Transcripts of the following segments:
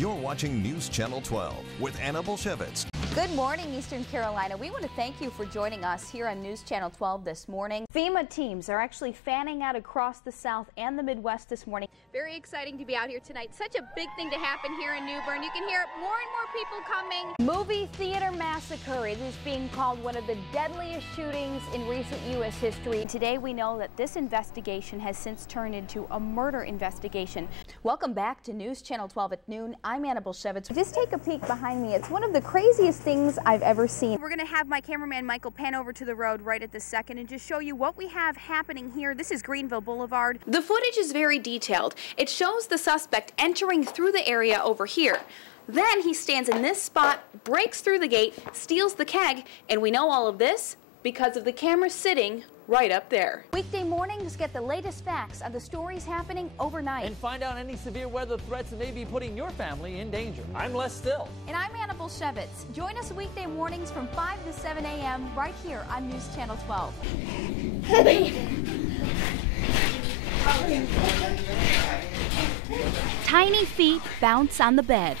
You're watching News Channel 12 with Anna Bulszewicz. Good morning, Eastern Carolina. We want to thank you for joining us here on News Channel 12 this morning. FEMA teams are actually fanning out across the South and the Midwest this morning. Very exciting to be out here tonight. Such a big thing to happen here in New Bern. You can hear more and more people coming. Movie theater massacre. It is being called one of the deadliest shootings in recent U.S. history. Today we know that this investigation has since turned into a murder investigation. Welcome back to News Channel 12 at noon. I'm Anna Bulszewicz. Just take a peek behind me. It's one of the craziest things I've ever seen. We're going to have my cameraman Michael pan over to the road right at this second and just show you what we have happening here. This is Greenville Boulevard. The footage is very detailed. It shows the suspect entering through the area over here. Then he stands in this spot, breaks through the gate, steals the keg, and we know all of this because of the camera sitting right up there. Weekday mornings, get the latest facts on the stories happening overnight. And find out any severe weather threats that may be putting your family in danger. I'm Les Still. And I'm Anna Bulszewicz. Join us weekday mornings from 5 to 7 a.m. right here on News Channel 12. Tiny feet bounce on the bed,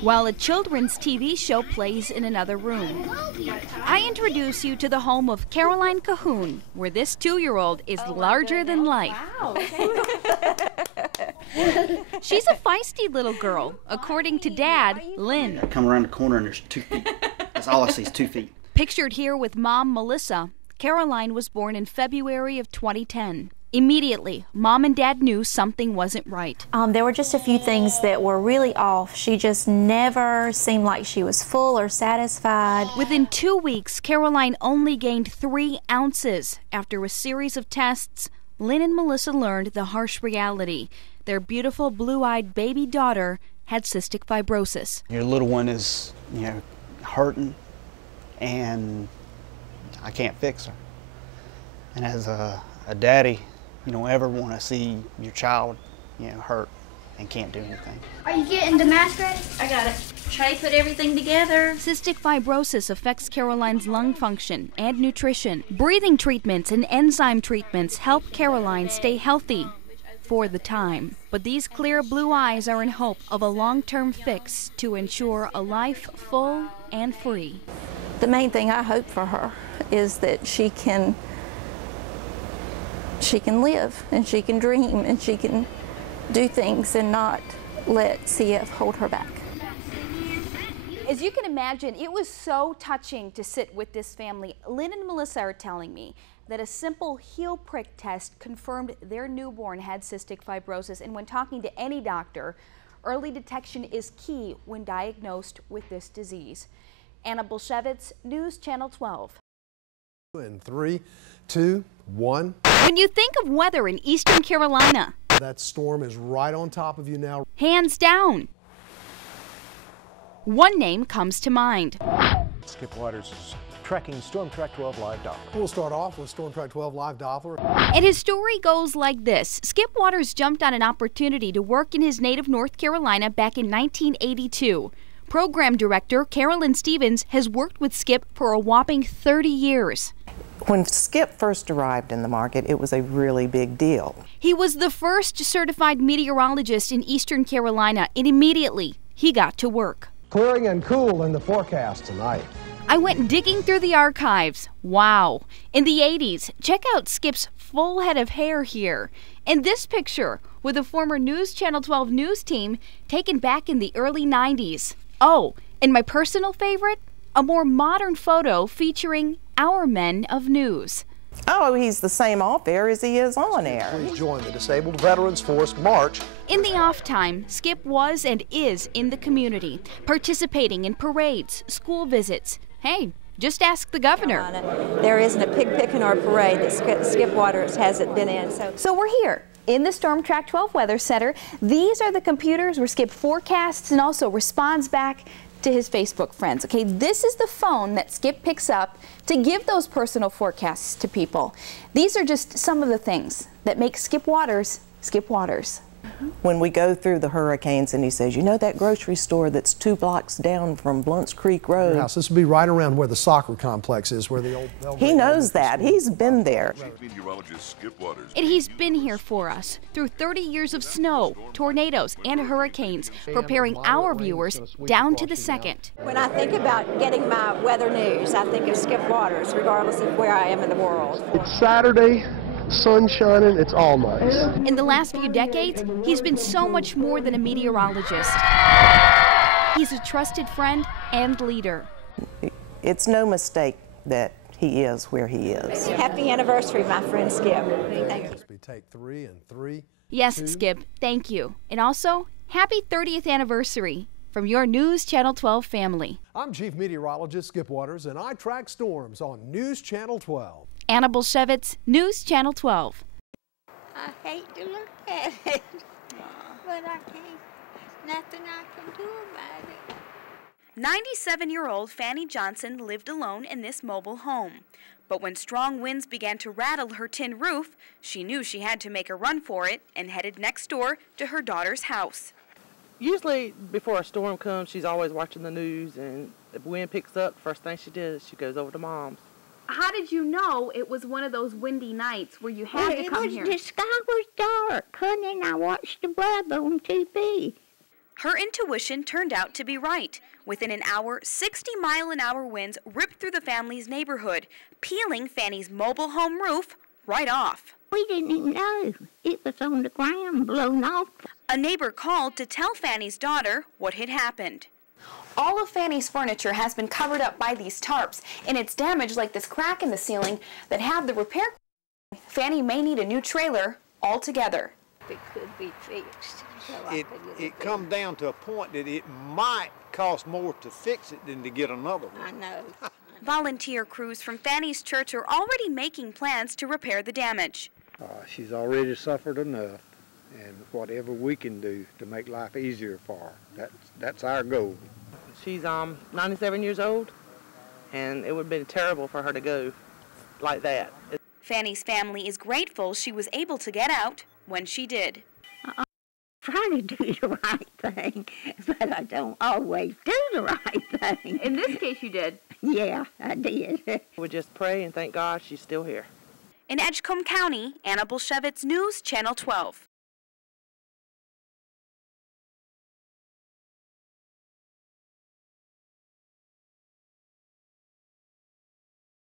while a children's TV show plays in another room. I introduce you to the home of Caroline Cahoon, where this 2-year-old is larger than life. Wow. She's a feisty little girl, according to Dad, Lynn. I come around the corner and there's 2 feet. That's all I see is 2 feet. Pictured here with Mom, Melissa, Caroline was born in February of 2010. Immediately, Mom and Dad knew something wasn't right. There were just a few things that were really off. She just never seemed like she was full or satisfied. Within 2 weeks, Caroline only gained 3 ounces. After a series of tests, Lynn and Melissa learned the harsh reality. Their beautiful blue-eyed baby daughter had cystic fibrosis. Your little one is, hurting, and I can't fix her. And as a daddy, you don't ever want to see your child, hurt and can't do anything. Are you getting the mask ready? I got it. Try to put everything together. Cystic fibrosis affects Caroline's lung function and nutrition. Breathing treatments and enzyme treatments help Caroline stay healthy for the time. But these clear blue eyes are in hope of a long-term fix to ensure a life full and free. The main thing I hope for her is that she can live and she can dream and she can do things and not let CF hold her back. As you can imagine, it was so touching to sit with this family. Lynn and Melissa are telling me that a simple heel prick test confirmed their newborn had cystic fibrosis, and when talking to any doctor, early detection is key when diagnosed with this disease. Anna Bulszewicz, News Channel 12. In 3, 2, 1. When you think of weather in Eastern Carolina, that storm is right on top of you now. Hands down, one name comes to mind. Skip Waters is trekking Storm Track 12 Live Doppler. We'll start off with Storm Track 12 Live Doppler. And his story goes like this. Skip Waters jumped on an opportunity to work in his native North Carolina back in 1982. Program director Carolyn Stevens has worked with Skip for a whopping 30 years. When Skip first arrived in the market, it was a really big deal. He was the first certified meteorologist in Eastern Carolina, and immediately he got to work. Clearing and cool in the forecast tonight. I went digging through the archives. Wow. In the 80s, check out Skip's full head of hair here. And this picture with a former News Channel 12 news team taken back in the early 90s. Oh, and my personal favorite? A more modern photo featuring our men of news. Oh, he's the same off air as he is on air. Please join the Disabled Veterans Force March. In the off time, Skip was and is in the community, participating in parades, school visits. Hey, just ask the governor. There isn't a pig picking or parade that Skip Waters hasn't been in. So we're here in the Storm Track 12 Weather Center. These are the computers where Skip forecasts and also responds back to his Facebook friends. Okay, this is the phone that Skip picks up to give those personal forecasts to people. These are just some of the things that make Skip Waters, Skip Waters. When we go through the hurricanes and he says, you know that grocery store that's 2 blocks down from Blunt's Creek Road? House. This would be right around where the soccer complex is, where the old He knows that. He's been there. Meteorologist Skip Waters. And he's been here for us through 30 years of snow, tornadoes, and hurricanes, preparing our viewers down to the second. When I think about getting my weather news, I think of Skip Waters, regardless of where I am in the world. It's Saturday. Sun shining, it's all nice. In the last few decades, he's been so much more than a meteorologist. He's a trusted friend and leader. It's no mistake that he is where he is. Happy anniversary, my friend Skip. Thank you. We take 3 and 3. Yes, 2. Skip, thank you. And also, happy 30th anniversary from your News Channel 12 family. I'm Chief Meteorologist Skip Waters, and I track storms on News Channel 12. Anna Bulszewicz, News Channel 12. I hate to look at it, but I can't. Nothing I can do about it. 97-year-old Fanny Johnson lived alone in this mobile home. But when strong winds began to rattle her tin roof, she knew she had to make a run for it and headed next door to her daughter's house. Usually before a storm comes, she's always watching the news, and if the wind picks up, first thing she does, she goes over to Mom's. How did you know it was one of those windy nights where you had to come here? The sky was dark, honey, and I watched the weather on TV. Her intuition turned out to be right. Within an hour, 60-mile-an-hour winds ripped through the family's neighborhood, peeling Fanny's mobile home roof right off. We didn't even know. It was on the ground, blown off. A neighbor called to tell Fanny's daughter what had happened. All of Fanny's furniture has been covered up by these tarps, and it's damaged like this crack in the ceiling that had the repair. Fanny may need a new trailer altogether. It could be fixed. It comes down to a point that it might cost more to fix it than to get another one. I know. Volunteer crews from Fanny's church are already making plans to repair the damage. She's already suffered enough, and whatever we can do to make life easier for her, that's our goal. She's 97 years old, and it would have been terrible for her to go like that. Fanny's family is grateful she was able to get out when she did. I try to do the right thing, but I don't always do the right thing. In this case, you did. Yeah, I did. We just pray and thank God she's still here. In Edgecombe County, Anna Bulszewicz, News Channel 12.